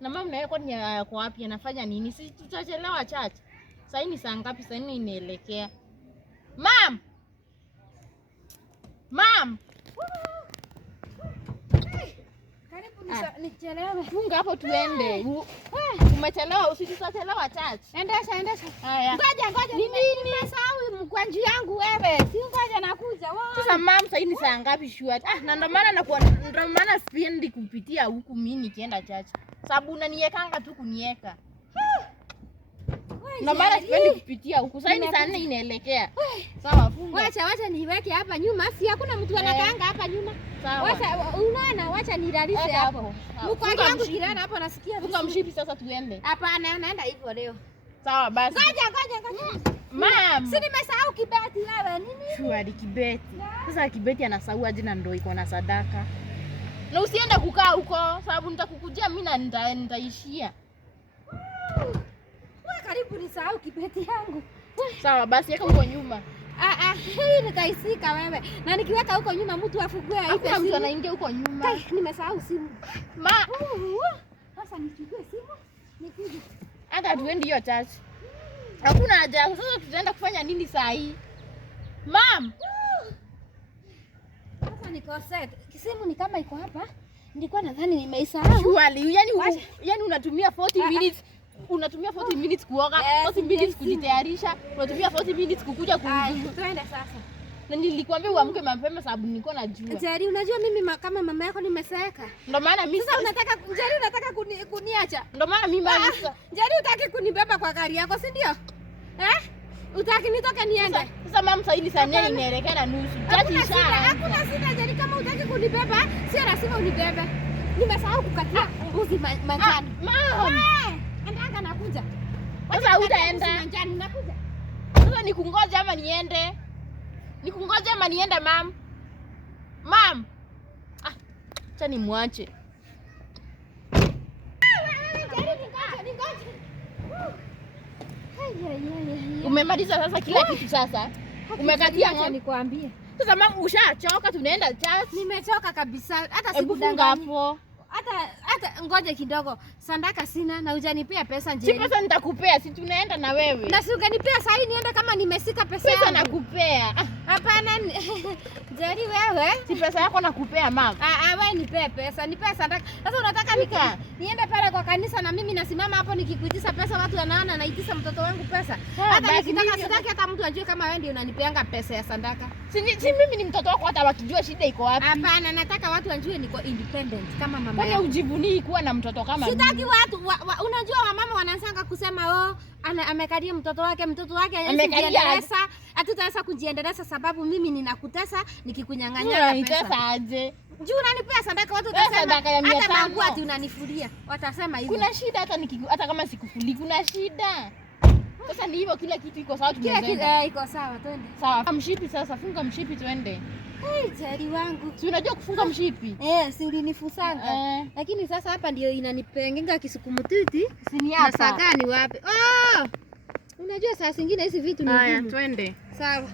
Na mama naye kwani yako wapi? Anafanya nini? Si tutachelewa church. Sasa ni saa ngapi? Sasa ni inaelekea. Mam! Mam! Karibu nichelewe. Funga hapo tuende. Umechelewa, usitutachelewa church. Endesha. Haya. Ngoja. Nimesahau mkwanji yangu wewe. Si ngoja nakuja. Sasa mam, sasa ni saa ngapi shua? Na ndio maana sipendi kupitia huku mimi nikienda church. Sababu unaniekanga tu kunieka. Ndio maana sipendi kupitia huku. Sasa ni saa 4 inaelekea. Sawa, funga. Wacha niweke hapa nyuma. Si hakuna mtu anakaanga hapa nyuma. Sawa. Wacha nilalishe hapo. Mkwanji yangu kirana hapo nasikia. Funga mshipi sasa tuende. Hapana, naenda hivyo leo. Sawa basi. Ngoja. Mam. Si nimesahau kibeti wewe. Nini? Shua kibeti. Sasa kibeti anasahau aje na ndio iko na sadaka. Na usiende kukaa huko sababu nitakukujia mimi na nitaishia. Wewe karibu nisahau kibeti yangu. Sawa basi weka huko nyuma. Hii nitaisika wewe. Na nikiweka huko nyuma mtu afugue hivi. Hakuna mtu anaingia huko nyuma. Nimesahau simu. Sasa nichukue simu. Nikuje. Hata tuende hiyo church. Hakuna haja. Sasa tutaenda kufanya nini saa hii? Mam. Sasa niko set. Simu ni kama iko hapa. Nilikuwa nadhani nimeisahau. Surely, yani unatumia 40 minutes. Unatumia 40 minutes kuoga, 40 minutes kujitayarisha, unatumia 40 minutes kukuja Twende sasa. Na nilikwambia uamke mapema sababu niko najua. Jeri, unajua mimi kama mama yako nimeseka. Ndio maana mimi sasa unataka kuniacha. Ndio maana mimi sasa. Jeri, utaki kunibeba kwa gari yako, si ndio? Utaki nitoke niende. Sasa mama sasa hivi saa 4 inaelekea na nusu. Hakuna shida Jeri, kama utaki kunibeba, sio lazima unibebe. Nimesahau kukatia mbuzi manjani. Andanga nakuja. Sasa utaenda. Manjani nakuja. Sasa nikungoje ama niende? Nikungoje ama niende mam? Mam. Acha nimwache. Umemaliza sasa kila kitu sasa? Umekatia ng'ombe nikwambie. Sasa mama ushachoka tunaenda church. Nimechoka kabisa. Hata sikudanga hapo. Hata ngoje kidogo. Sandaka sina na hujanipea pesa Njeri. Si pesa nitakupea, si tunaenda na wewe. Na si ungenipea saa hii niende kama nimesika pesa yangu. Pesa nakupea. Hapana Njeri wewe. Si pesa yako nakupea mama. Wewe nipe pesa, nipe sandaka. Sasa unataka niende pale kwa kanisa na mimi nasimama hapo nikikuitisha pesa watu wanaona naitisha mtoto wangu pesa. Hata nikitaka sitaki hata mtu ajue kama wewe ndio unanipeanga pesa ya sandaka. Si mimi ni mtoto wako hata wakijua shida iko wapi. Hapana, nataka watu wajue niko independent kama mama. Wewe ujivunii kuwa na mtoto kama mimi. Sitaki watu unajua wamama wanaanza kusema amekalia mtoto wake amejiendeleza. Hatutaweza kujiendeleza sababu mimi ninakutesa nikikunyang'anya pesa aje. Juu unanipea sadaka watu watasema hata mangu ati unanifulia. Watasema hivyo. Kuna shida hata kama sikufuli kuna shida. Sasa ni hivyo kila kitu iko sawa tunaweza. Iko sawa twende. Sawa. Mshipi sasa funga mshipi twende. Jeri wangu. Si unajua kufunga mshipi? Si ulinifusanga. Lakini sasa hapa ndio inanipengenga kisukumutiti. Si ni hapa. Sasa gani wapi? Unajua saa zingine hizi vitu ni ngumu. Haya twende. Sawa.